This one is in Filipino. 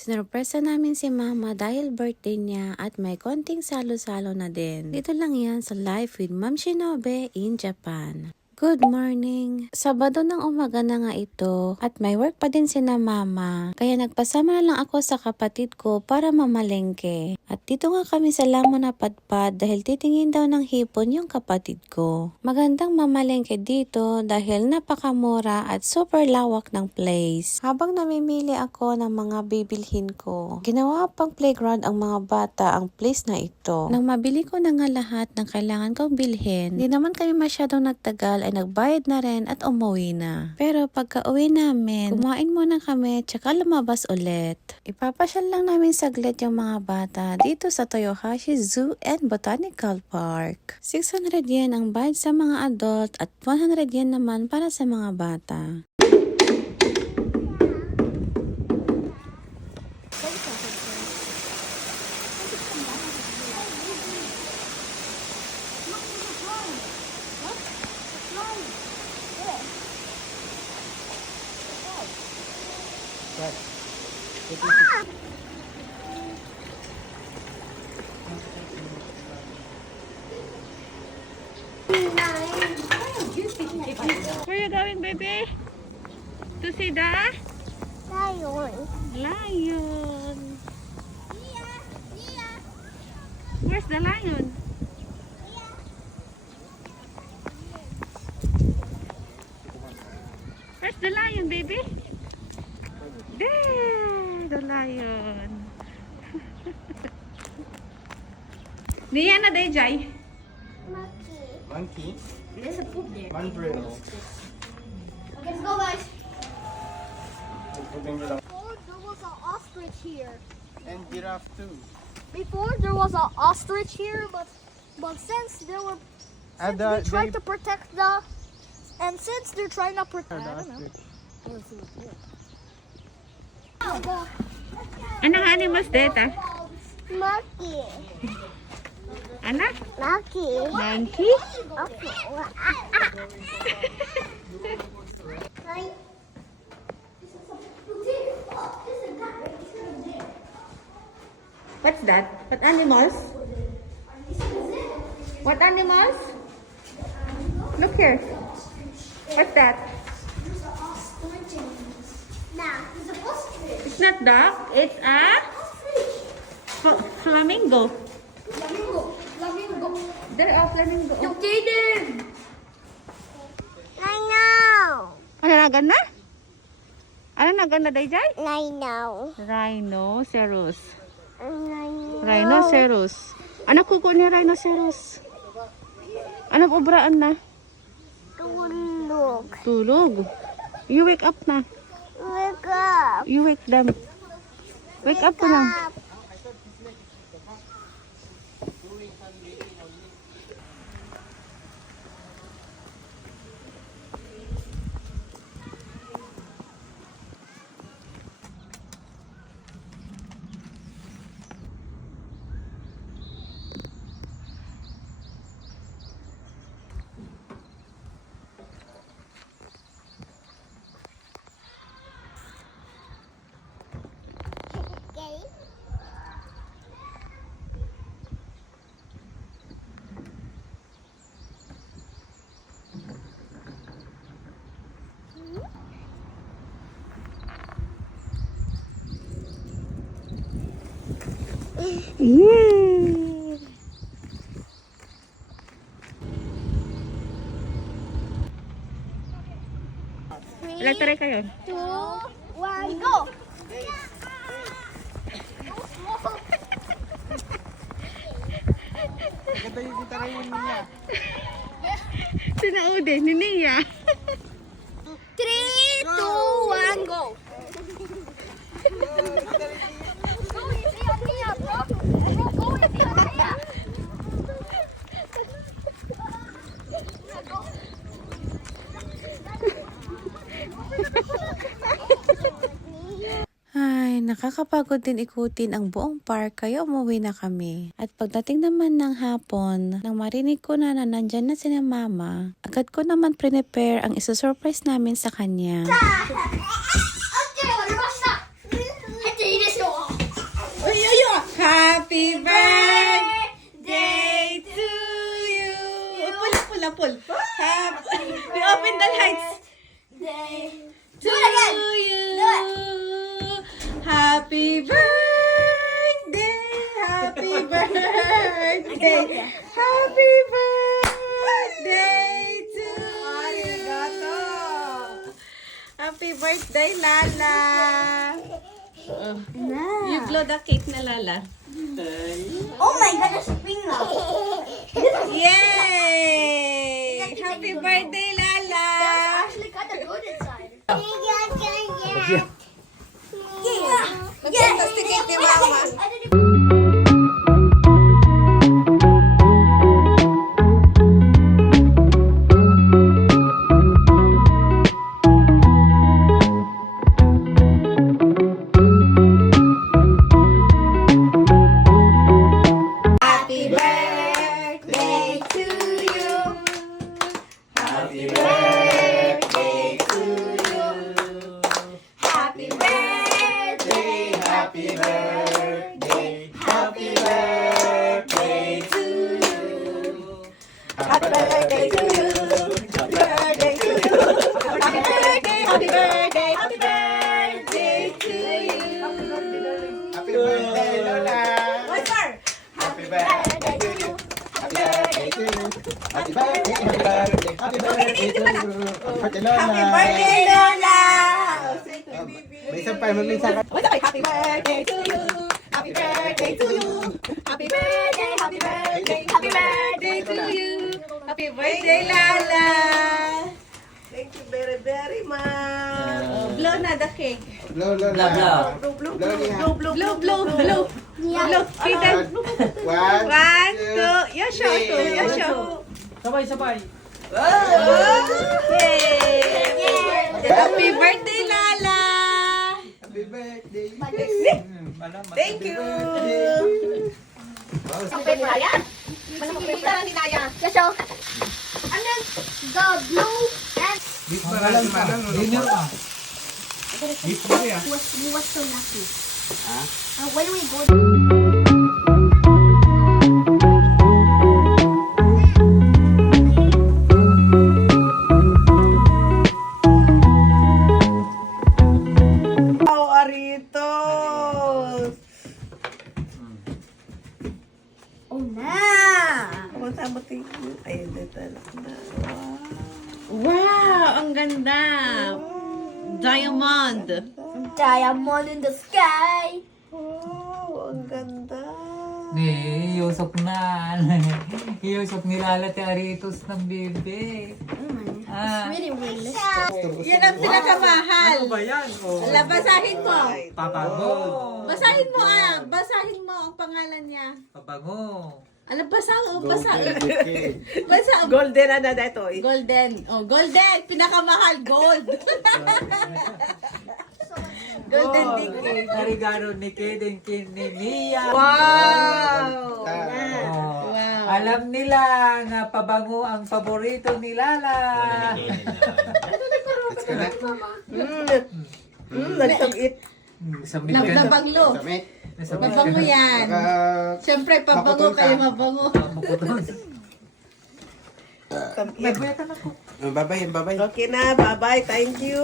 Sinurpresa namin si Mama dahil birthday niya at may konting salo-salo na din. Dito lang yan sa Life with Ma'am Shinobe in Japan. Good morning! Sabado ng umaga na nga ito at may work pa din sina Mama. Kaya nagpasama na lang ako sa kapatid ko para mamalengke. At dito nga kami sa Lamon na Padpad dahil titingin daw ng hipon yung kapatid ko. Magandang mamalengke dito dahil napakamura at super lawak ng place. Habang namimili ako ng mga bibilhin ko, ginawa pang playground ang mga bata ang place na ito. Nang mabili ko na nga lahat ng kailangan kong bilhin, di naman kami masyadong nagtagal ay nagbayad na rin at umuwi na. Pero pagka uwi namin, kumain muna kami tsaka lumabas ulit. Ipapasyal lang namin saglit yung mga bata dito sa Toyohashi Zoo and Botanical Park. 600 yen ang bayad sa mga adult at 100 yen naman para sa mga bata. Where are you going, baby? To see the Lion. lion. Where's the lion? Where's the lion, baby? There, the lion. Niya na day, Jai. Monkey. Monkey? Mandrill. Okay, let's go, guys. Before there was an ostrich here. And giraffe too. Before there was an ostrich here, but since they were And they tried to protect the and since they're trying to protect I don't know. Anong animals dito? Monkey. Anak? Monkey. Monkey? Okay. What's that? What animals? What animals? Look here. What's that? It's not duck. It's a flamingo. Flamingo. There are flamingo. Yung Kaden. I know. Ano na ganda? Ano na ganda, Dayjay? I know. Rhinoceros. I know. Rhinoceros. Ano kuko ni rhinoceros? Ano obraan na? Tulog. Tulog. You wake up na. Wake up. You wake them. Wake up ko lang. Up. Okay. Yeah. Electric kayo. 2, 1, go! Ganda yung gitarayin niya. Sinaude, ni Nia. 3, 2, 1, go! Go, easy on Mia, bro! Bro, go easy on Mia! Ay, nakakapagod din ikutin ang buong park kaya umuwi na kami. At pagdating naman ng hapon, nang marinig ko na nandyan na si Mama, agad ko naman prepare ang isa-surprise namin sa kanya. オッケー終わりました。入っていいですよ。Happy birthday to you. Pull. We open the lights. Do it again. To you. Do it. Happy birthday. Happy birthday. Happy birthday to you. Happy birthday, Lala. You blow the cake na, Lala. Oh my God, there's a finger. Yay! Happy birthday, Lala. Actually got the good inside. Mastigate ni Mama. Happy birthday to you. Happy birthday to you. Happy birthday, happy birthday, happy birthday to you. Happy birthday to you. Happy birthday to you. Happy birthday, happy birthday, happy birthday to you. Happy birthday, Lola! One more. Happy birthday to you! Happy birthday to you! Happy birthday, happy birthday, happy birthday to you! Happy Lola! Happy birthday, Lola. May isa pa, mag-isa ka. Happy birthday to you. Happy birthday to you. Happy birthday, happy birthday, happy birthday to you. Happy birthday, Lala. Thank you very, very much. Blow na the cake. Blow, Lola. Blue, blue, Blow blue, niya. blue, blue, Blow. Blow. Peter. One, One, two, two. You show. You show. Sabay-sabay. Yay! Happy birthday, Lala. happy birthday. Thank you. Yes, so. And then the blue and Dinner ka. was so lucky. When we go Wow, Arito. oh na. Pumunta mo tingin. Ayun, dito na. Wow, ang ganda. Diamond. Diamond in the sky. Oh, ang ganda. Iusok na. Iusok ni Lala ti Aritos ng bebe. Ah, Really realistic. Yan ang pinakamahal. ano ba yan? Oh, Ala, basahin mo. papago. Basahin mo Basahin mo ang pangalan niya. Papago. Ala, basa. Birthday. Basa. Golden na ito. Golden. Oh, golden. Pinakamahal. Gold. Golden ticket. Narigaro ni Keden Kininiya. Wow. Oh, Wow. alam nila na pabango ang paborito ni Lala. Nagtag-it. Samit ka na. Nabanglo. Samit. Samit ka Mabango na. yan. Baka Siyempre, pabango Maputol ka. kayo mabango. Makuton. May buya ka na ko. Bye-bye. Okay na. Bye-bye. Thank you.